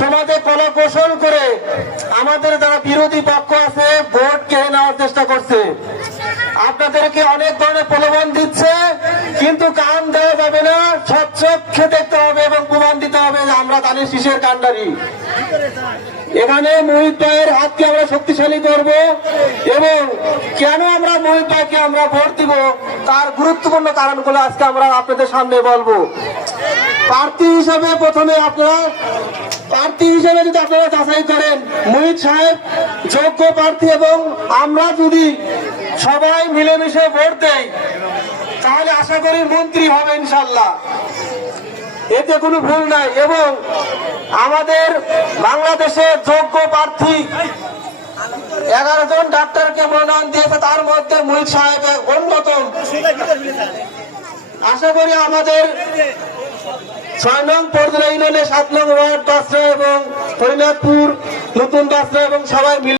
সমাজে কলা কৌশল করে আমাদের যারা বিরোধী পক্ষ আছে, ভোট কেড়ে নেওয়ার চেষ্টা করছে। আপনাদেরকে অনেক ধরনের প্রলোভন দিচ্ছে, কিন্তু কান দেওয়া যাবে না স্বচ্ছকে দেখতে হবে এবং প্রমাণ দিতে হবে আমরা তাদের শিশের কান্ডারি এখানে মোহিত ভাইয়ের হাতকে আমরা শক্তিশালী করব এবং কেন আমরা মোহিত ভাইকে আমরা ভোট দিব, তার গুরুত্বপূর্ণ কারণগুলো আজকে আমরা আপনাদের সামনে বলব। প্রার্থী হিসাবে প্রথমে আপনারা, প্রার্থী হিসেবে যদি আপনারা যাচাই করেন মুহিত সাহেব যোগ্য প্রার্থী এবং আমরা যদি সবাই মিলেমিশে ভোট দেই, তাহলে আশা করি মন্ত্রী হবে ইনশাল্লাহ এতে কোনো ভুল নাই এবং আমাদের বাংলাদেশের যোগ্য প্রার্থী এগারো জন ডাক্তারকে মনোনয়ন দিয়েছে, তার মধ্যে মুহিত সাহেব অন্যতম। আশা করি আমাদের ছয় নং পর্যায়ে ইউনিয়নে সাত নং ওয়ার্ড বাসরা এবং হরিনাথপুর নতুন বাসরা এবং সবাই